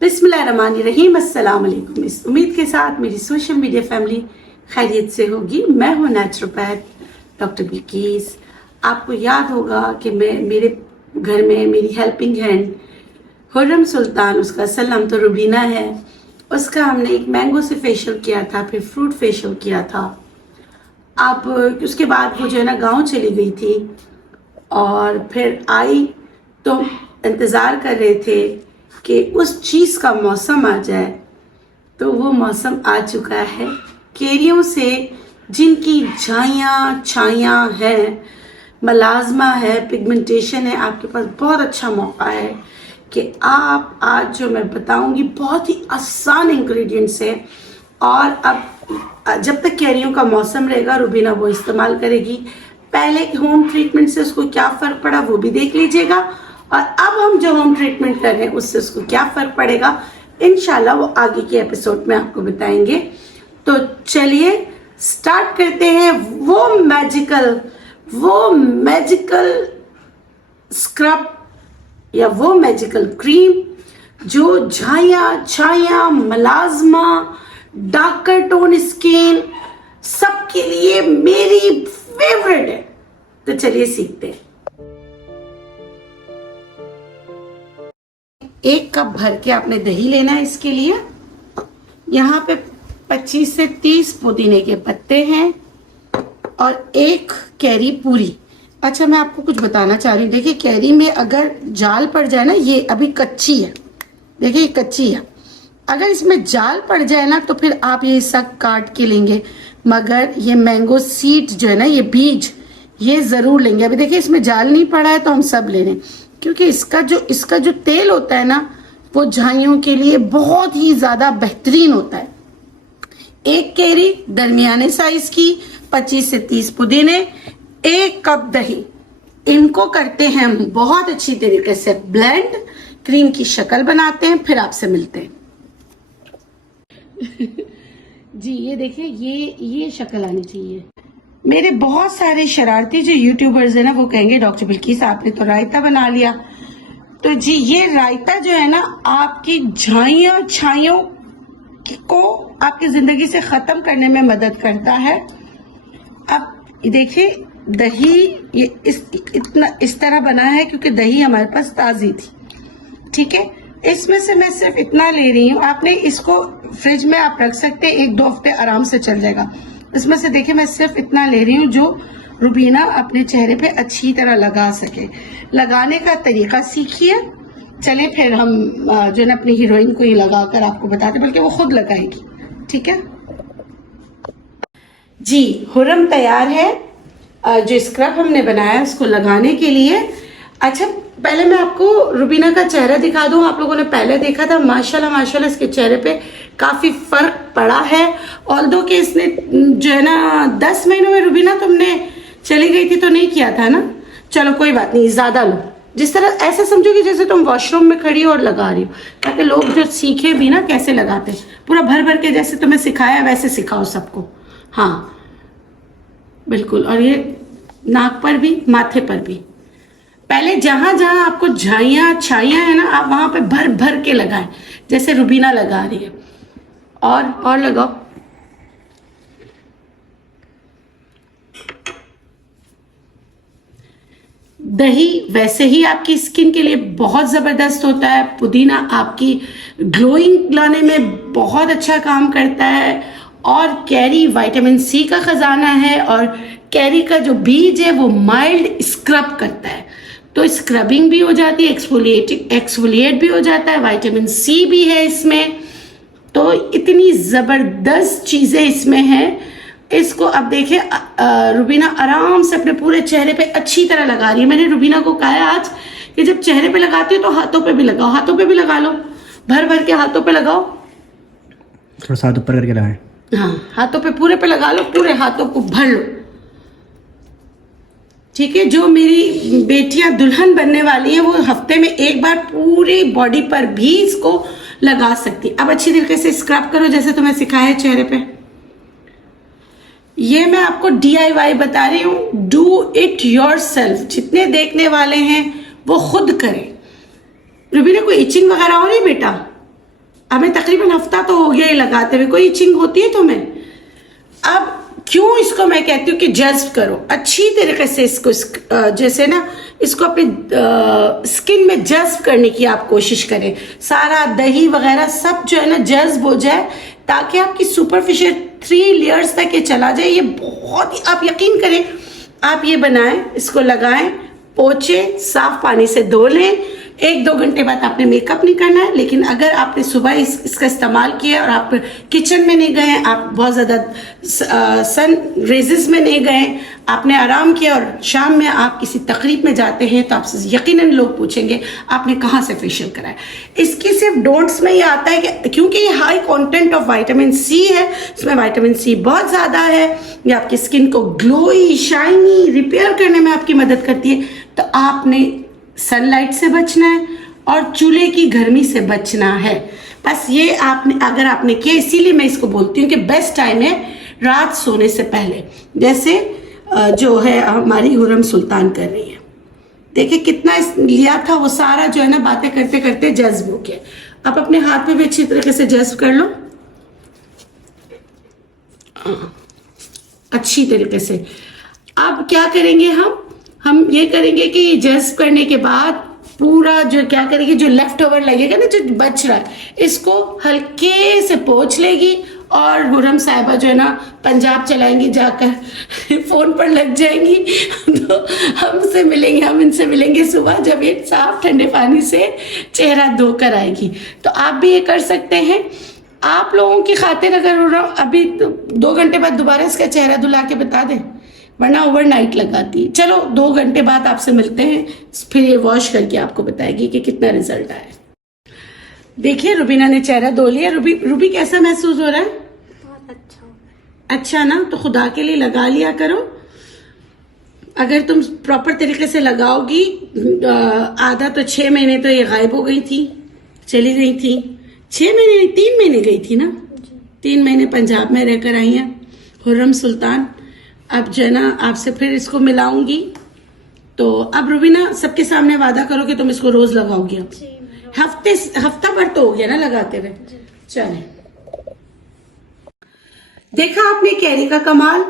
बिस्मिल्लाहिर्रहमानिर्रहीम, अस्सलाम वालेकुम। इस उम्मीद के साथ मेरी सोशल मीडिया फैमिली खैरियत से होगी। मैं हूँ नेचुरोपैथ डॉक्टर बिल्किस। आपको याद होगा कि मेरे घर में मेरी हेल्पिंग हैंड हुर्रम सुल्तान, उसका असल नाम तो रुबीना है, उसका हमने एक मैंगो से फेशियल किया था, फिर फ्रूट फेशियल किया था। अब उसके बाद वो जो है ना गाँव चली गई थी और फिर आई तो इंतज़ार कर रहे थे कि उस चीज़ का मौसम आ जाए। तो वो मौसम आ चुका है। केरियों से जिनकी झाइयाँ छाइयाँ हैं, मलाजमा है, पिगमेंटेशन है, आपके पास बहुत अच्छा मौका है कि आप आज जो मैं बताऊंगी बहुत ही आसान इंग्रेडिएंट्स है। और अब जब तक कैरियों का मौसम रहेगा रुबीना वो इस्तेमाल करेगी। पहले होम ट्रीटमेंट से उसको क्या फ़र्क पड़ा वो भी देख लीजिएगा, और अब हम जो होम ट्रीटमेंट कर रहे हैं उससे उसको क्या फ़र्क पड़ेगा इंशाल्लाह वो आगे के एपिसोड में आपको बताएंगे। तो चलिए स्टार्ट करते हैं वो मैजिकल स्क्रब या वो मैजिकल क्रीम जो झाइयाँ छाइयाँ, मलाजमा, डार्कर टोन स्किन सबके लिए मेरी फेवरेट है। तो चलिए सीखते हैं। एक कप भर के आपने दही लेना है। इसके लिए यहाँ पे 25 से 30 पुदीने के पत्ते हैं और एक कैरी पूरी। अच्छा, मैं आपको कुछ बताना चाह रही हूँ। देखिए कैरी में अगर जाल पड़ जाए ना, ये अभी कच्ची है, देखिए कच्ची है, अगर इसमें जाल पड़ जाए ना तो फिर आप ये सब काट के लेंगे, मगर ये मैंगो सीड जो है ना, ये बीज ये ज़रूर लेंगे। अभी देखिए इसमें जाल नहीं पड़ा है तो हम सब ले लें, क्योंकि इसका जो तेल होता है ना वो झाइयों के लिए बहुत ही ज़्यादा बेहतरीन होता है। एक कैरी दरमियाने साइज की, 25 से 30 पुदीने, एक कप दही, इनको करते हैं हम बहुत अच्छी तरीके से ब्लेंड, क्रीम की शक्ल बनाते हैं, फिर आपसे मिलते हैं। जी ये देखिए ये शक्ल आनी चाहिए। मेरे बहुत सारे शरारती जो यूट्यूबर्स है ना वो कहेंगे डॉक्टर बिल्किस आपने तो रायता बना लिया। तो जी ये रायता जो है ना आपकी झाइयों छाइयों को आपकी जिंदगी से खत्म करने में मदद करता है। अब देखिए दही ये इस तरह बना है क्योंकि दही हमारे पास ताजी थी, ठीक है। इसमें से मैं सिर्फ इतना ले रही हूँ, आपने इसको फ्रिज में आप रख सकते हैं, 1-2 हफ्ते आराम से चल जाएगा। इसमें से देखिए मैं सिर्फ इतना ले रही हूँ जो रुबीना अपने चेहरे पे अच्छी तरह लगा सके। लगाने का तरीका सीखिए। चले फिर हम जो है अपनी हीरोइन को ही लगाकर आपको बताते, बल्कि वो खुद लगाएगी, ठीक है जी। हुर्रम तैयार है। जो स्क्रब हमने बनाया है उसको लगाने के लिए। अच्छा पहले मैं आपको रुबीना का चेहरा दिखा दूं। आप लोगों ने पहले देखा था, माशाल्लाह इसके चेहरे पे काफ़ी फ़र्क पड़ा है। ऑल्दो कि इसने जो है ना 10 महीनों में रुबीना तुमने चली गई थी तो नहीं किया था ना, चलो कोई बात नहीं, ज़्यादा लो। जिस तरह ऐसे समझो कि जैसे तुम वॉशरूम में खड़ी हो और लगा रही हो, ताकि लोग जो सीखे भी ना कैसे लगाते, पूरा भर भर के जैसे तुम्हें सिखाया वैसे सिखाओ सबको। हाँ बिल्कुल। और ये नाक पर भी, माथे पर भी। पहले जहां जहां आपको झाइयाँ छाइयाँ है ना, आप वहां पे भर भर के लगाएं जैसे रुबीना लगा रही है। और लगाओ। दही वैसे ही आपकी स्किन के लिए बहुत ज़बरदस्त होता है। पुदीना आपकी ग्लोइंग लाने में बहुत अच्छा काम करता है। और कैरी विटामिन सी का खजाना है, और कैरी का जो बीज है वो माइल्ड स्क्रब करता है, तो स्क्रबिंग भी हो जाती है, एक्सफोलिएट भी हो जाता है, विटामिन सी भी है इसमें। तो इतनी ज़बरदस्त चीज़ें इसमें हैं। इसको अब देखिए रुबीना आराम से अपने पूरे चेहरे पे अच्छी तरह लगा रही है। मैंने रुबीना को कहा है आज कि जब चेहरे पे लगाती हो तो हाथों पे भी लगाओ, हाथों पे भी लगा लो, भर भर के हाथों पे लगाओ, थोड़ा सा हाथ ऊपर करके लगाएं। हाँ, हाथों पे पूरे पे लगा लो, पूरे हाथों को भर लो, ठीक है। जो मेरी बेटियां दुल्हन बनने वाली हैं वो हफ्ते में एक बार पूरी बॉडी पर भी इसको लगा सकती। अब अच्छी तरीके से स्क्रब करो जैसे तुम्हें सिखाया है चेहरे पे। ये मैं आपको DIY बता रही हूँ, डू इट योरसेल्फ। जितने देखने वाले हैं वो खुद करें। रुबीना कोई इचिंग वगैरह हो रही बेटा? हमें तकरीबन हफ्ता तो हो गया ही लगाते हुए, कोई इचिंग होती है तुम्हें? अब क्यों इसको मैं कहती हूँ कि जज्ब करो अच्छी तरीके से इसको, जैसे ना इसको अपनी स्किन में जज्ब करने की आप कोशिश करें। सारा दही वगैरह सब जो है ना जज्ब हो जाए, ताकि आपकी सुपरफिशियल 3 लेयर्स तक ये चला जाए। ये बहुत ही, आप यकीन करें, आप ये बनाएं, इसको लगाएं, पोंछें, साफ पानी से धो लें। 1-2 घंटे बाद आपने मेकअप नहीं करना है। लेकिन अगर आपने सुबह इसका इस्तेमाल किया और आप किचन में नहीं गए, आप बहुत ज़्यादा सन रेजेस में नहीं गए, आपने आराम किया और शाम में आप किसी तकरीब में जाते हैं तो आपसे यकीनन लोग पूछेंगे आपने कहाँ से फेशियल कराया। इसकी सिर्फ डोंट्स में ये आता है कि क्योंकि ये high content of vitamin C है, इसमें विटामिन सी बहुत ज़्यादा है, ये आपकी स्किन को ग्लोई, शाइनी, रिपेयर करने में आपकी मदद करती है। तो आपने सनलाइट से बचना है और चूल्हे की गर्मी से बचना है। बस ये आपने अगर आपने किया, इसीलिए मैं इसको बोलती हूँ कि बेस्ट टाइम है रात सोने से पहले, जैसे जो है हमारी हुर्रम सुल्तान कर रही है। देखिए कितना लिया था, वो सारा जो है ना बातें करते करते जज्ब हो गया। आप अपने हाथ पे भी अच्छी तरीके से जज्ब कर लो, अच्छी तरीके से। अब क्या करेंगे हम ये करेंगे कि जज्ब करने के बाद पूरा जो क्या करेगी, जो लेफ्ट ओवर लगेगा ना, जो बच रहा है, इसको हल्के से पोंछ लेगी और हुर्रम साहिबा जो है ना पंजाब चलाएंगी जाकर, फोन पर लग जाएंगी। तो हमसे मिलेंगे, हम इनसे मिलेंगे सुबह जब ये साफ ठंडे पानी से चेहरा धोकर आएगी। तो आप भी ये कर सकते हैं। आप लोगों की खातिर अगर अभी 2 घंटे बाद दोबारा इसका चेहरा धुला के बता दें, वरना ओवरनाइट लगाती। चलो 2 घंटे बाद आपसे मिलते हैं, फिर ये वॉश करके आपको बताएगी कि कितना रिजल्ट आया। देखिए रुबीना ने चेहरा धो लिया। रूबी कैसा महसूस हो रहा है? बहुत अच्छा। अच्छा ना, तो खुदा के लिए लगा लिया करो। अगर तुम प्रॉपर तरीके से लगाओगी, आधा तो 6 महीने तो ये गायब हो गई थी, चली गई थी। 6 महीने नहीं, 3 महीने गई थी ना, 3 महीने पंजाब में रहकर आई हैं हुर्रम सुल्तान। अब जो है ना आपसे फिर इसको मिलाऊंगी। तो अब रुबीना सबके सामने वादा करो कि तुम इसको रोज लगाओगी। अब हफ्ता भर तो हो गया ना लगाते हुए। चले, देखा आपने कैरी का कमाल,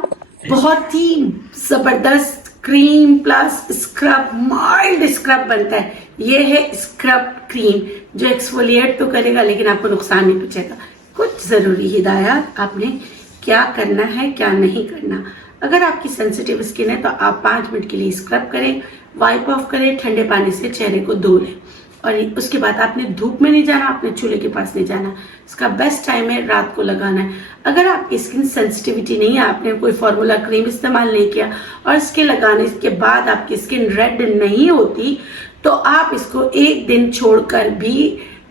बहुत ही जबरदस्त cream plus scrub, mild scrub बनता है। ये है स्क्रब क्रीम जो एक्सफोलिएट तो करेगा लेकिन आपको नुकसान नहीं पहुंचेगा। कुछ जरूरी हिदायत, आपने क्या करना है क्या नहीं करना। अगर आपकी सेंसिटिव स्किन है तो आप 5 मिनट के लिए स्क्रब करें, वाइप ऑफ करें, ठंडे पानी से चेहरे को धो लें और उसके बाद आपने धूप में नहीं जाना, आपने चूल्हे के पास नहीं जाना। इसका बेस्ट टाइम है रात को लगाना है। अगर आपकी स्किन सेंसिटिविटी नहीं है, आपने कोई फॉर्मूला क्रीम इस्तेमाल नहीं किया और इसके लगाने के बाद आपकी स्किन रेड नहीं होती, तो आप इसको 1 दिन छोड़कर भी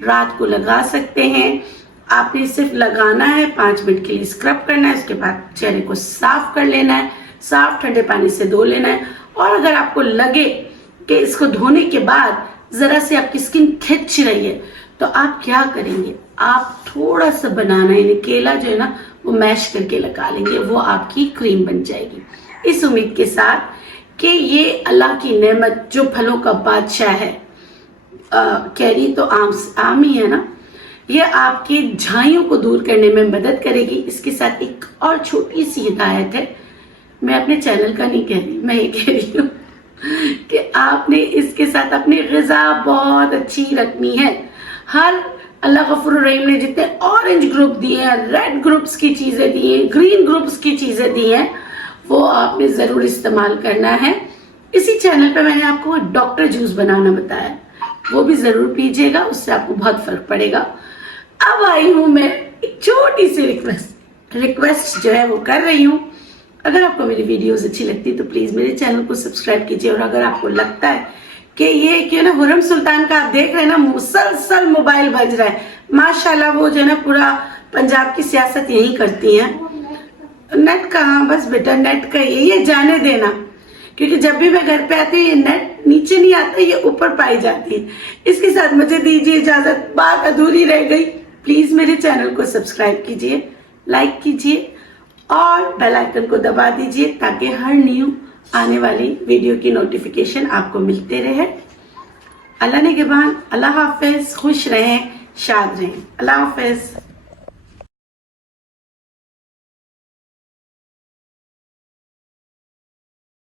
रात को लगा सकते हैं। आपने सिर्फ लगाना है, 5 मिनट के लिए स्क्रब करना है, उसके बाद चेहरे को साफ कर लेना है, साफ ठंडे पानी से धो लेना है। और अगर आपको लगे कि इसको धोने के बाद जरा से आपकी स्किन खिंच रही है तो आप क्या करेंगे, आप थोड़ा सा बनाना यानी केला जो है ना वो मैश करके लगा लेंगे, वो आपकी क्रीम बन जाएगी। इस उम्मीद के साथ कि ये अल्लाह की नेमत जो फलों का बादशाह है, कैरी तो आम ही है ना, ये आपकी झाइयों को दूर करने में मदद करेगी। इसके साथ एक और छोटी सी हिदायत है, मैं अपने चैनल का नहीं कह रही, मैं ये कह रही हूँ कि आपने इसके साथ अपनी ग़िज़ा बहुत अच्छी रखनी है। हर अल्लाह गफूर रहीम ने जितने ऑरेंज ग्रुप दिए हैं, रेड ग्रुप्स की चीजें दी हैं, ग्रीन ग्रुप्स की चीजें दी हैं, वो आपने जरूर इस्तेमाल करना है। इसी चैनल पे मैंने आपको डॉक्टर जूस बनाना बताया, वो भी जरूर पीजिएगा, उससे आपको बहुत फर्क पड़ेगा। अब आई हूं मैं एक छोटी सी रिक्वेस्ट जो है वो कर रही हूँ। अगर आपको मेरी वीडियोस अच्छी लगती तो प्लीज मेरे चैनल को सब्सक्राइब कीजिए, और अगर आपको लगता है कि ये क्यों ना हुर्रम सुल्तान का आप देख रहे हैं ना, मुसलसल मोबाइल बज रहा है, माशाल्लाह वो जो है ना पूरा पंजाब की सियासत यही करती है। नेट कहाँ, बस बेटा नेट का ये जाने देना, क्योंकि जब भी मैं घर पे आती हूँ ये नेट नीचे नहीं आता, ये ऊपर पाई जाती है। इसके साथ मुझे दीजिए इजाजत, बात अधूरी रह गई। प्लीज मेरे चैनल को सब्सक्राइब कीजिए, लाइक कीजिए और बेल आइकन को दबा दीजिए, ताकि हर न्यू आने वाली वीडियो की नोटिफिकेशन आपको मिलते रहे। अल्लाह ने के बाद, अल्लाह हाफिज, खुश रहें, शाद रहें, अल्लाह हाफिज।